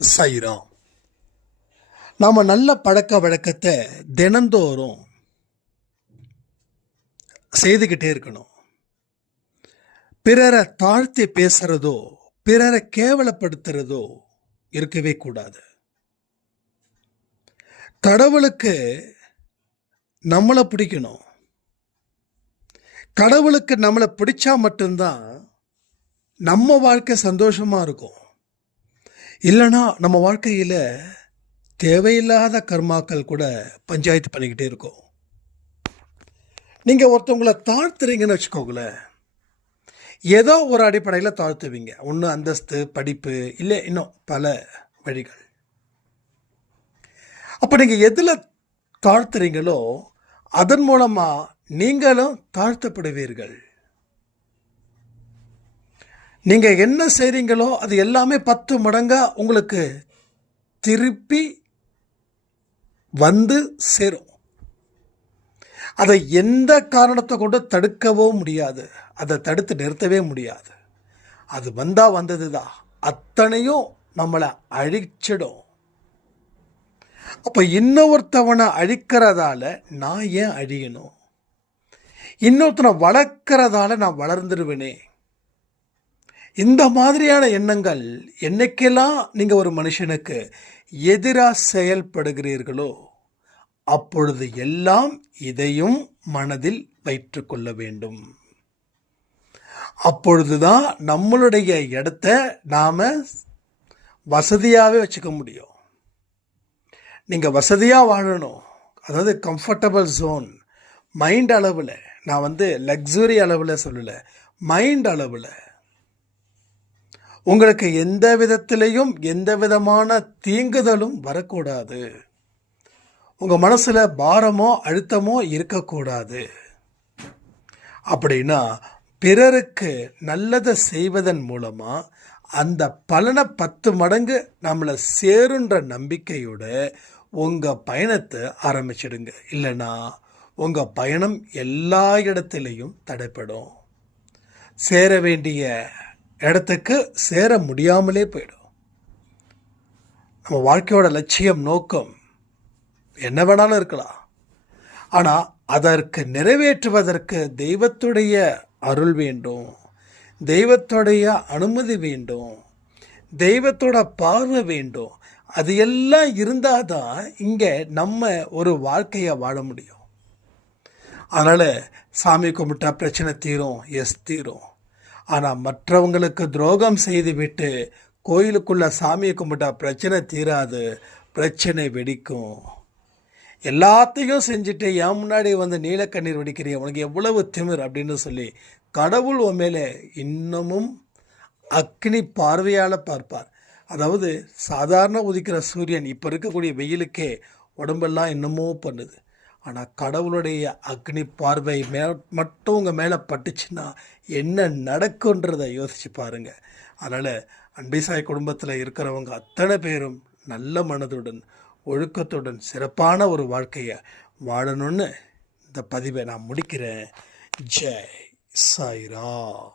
சாய்ராம். நாம் நல்ல பழக்க வழக்கத்தை தினந்தோறும் செய்துக்கிட்டே இருக்கணும். பிறரை தாழ்த்தி பேசுறதோ பிறரை கேவலப்படுத்துறதோ இருக்கவே கூடாது. கடவுளுக்கு நம்மளை பிடிக்கணும். கடவுளுக்கு நம்மளை பிடிச்சா மட்டும்தான் நம்ம வாழ்க்கை சந்தோஷமா இருக்கும். இல்லைன்னா நம்ம வாழ்க்கையில் தேவையில்லாத கர்மாக்கள் கூட பஞ்சாயத்து பண்ணிக்கிட்டே இருக்கும். நீங்கள் ஒருத்தவங்களை தாழ்த்துறீங்கன்னு வச்சுக்கோங்களேன், ஏதோ ஒரு அடிப்படையில் தாழ்த்துவீங்க. ஒன்று அந்தஸ்து, படிப்பு, இல்லை இன்னும் பல வழிகள். அப்போ நீங்கள் எதில் தாழ்த்துறீங்களோ அதன் மூலமாக நீங்களும் தாழ்த்தப்படுவீர்கள். நீங்கள் என்ன செய்கிறீங்களோ அது எல்லாமே 10 மடங்காக உங்களுக்கு திருப்பி வந்து சேரும். அதை எந்த காரணத்தை கொண்டு தடுக்கவோ முடியாது, அதை தடுத்து நிறுத்தவே முடியாது. அது வந்தால் வந்தது தான், அத்தனையும் நம்மளை அழிச்சிடும். அப்போ இன்னொருத்தவனை அழிக்கிறதால நான் ஏன் அழியணும்? இன்னொருத்தனை வளர்க்கிறதால நான் வளர்ந்துருவேனே. இந்த மாதிரியான எண்ணங்கள் என்னைக்கெல்லாம் நீங்கள் ஒரு மனுஷனுக்கு எதிராக செயல்படுகிறீர்களோ அப்பொழுது எல்லாம் இதையும் மனதில் வைத்துக்கொள்ள வேண்டும். அப்பொழுதுதான் நம்மளுடைய இடத்த நாம் வசதியாகவே வச்சுக்க முடியும். நீங்கள் வசதியாக வாழணும், அதாவது கம்ஃபர்டபுள் ஜோன், மைண்ட் அளவில். நான் லக்ஸுரி அளவில் சொல்லலை, மைண்ட் அளவில். உங்களுக்கு எந்த விதத்திலையும் எந்த விதமான தீங்குதலும் வரக்கூடாது. உங்கள் மனசில் பாரமோ அழுத்தமோ இருக்கக்கூடாது. அப்படின்னா பிறருக்கு நல்லதை செய்வதன் மூலமாக அந்த பலனை 10 மடங்கு நம்மளை சேருன்ற நம்பிக்கையோட உங்கள் பயணத்தை ஆரம்பிச்சிடுங்க. இல்லைன்னா உங்கள் பயணம் எல்லா இடத்துலையும் தடைப்படும். சேர வேண்டிய இடத்துக்கு சேர முடியாமலே போயிடும். நம்ம வாழ்க்கையோட லட்சியம், நோக்கம் என்ன வேணாலும் இருக்கலாம். ஆனால் அதற்கு நிறைவேற்றுவதற்கு தெய்வத்துடைய அருள் வேண்டும், தெய்வத்துடைய அனுமதி வேண்டும், தெய்வத்தோட பார்வை வேண்டும். அது எல்லாம் இருந்தால் தான் இங்கே நம்ம ஒரு வாழ்க்கையை வாழ முடியும். அதனால் சாமி கும்பிட்டா பிரச்சனை தீரும், தீரும். ஆனால் மற்றவங்களுக்கு துரோகம் செய்துவிட்டு கோயிலுக்குள்ளே சாமியை கும்பிட்டா பிரச்சனை தீராது, பிரச்சனை வெடிக்கும். எல்லாத்தையும் செஞ்சுட்டு என் முன்னாடி நீலக்கண்ணீர் வெடிக்கிறிய, உனக்கு எவ்வளவு திமிர் அப்படின்னு சொல்லி கடவுள் உன் மேலே இன்னமும் அக்னி பார்வையால் பார்ப்பார். அதாவது சாதாரண உதிக்கிற சூரியன் இப்போ இருக்கக்கூடிய வெயிலுக்கே உடம்பெல்லாம் என்னமோ பண்ணுது. ஆனால் கடவுளுடைய அக்னி பார்வை மட்டும் உங்கள் மேலே பட்டுச்சுன்னா என்ன நடக்குன்றதை யோசித்து பாருங்கள். அதனால் அன்பிசாய் குடும்பத்தில் இருக்கிறவங்க அத்தனை பேரும் நல்ல மனதுடன் ஒழுக்கத்துடன் சிறப்பான ஒரு வாழ்க்கையை வாழணும்னு இந்த பதிவை நான் முடிக்கிறேன். ஜெய் சாய்ராம்.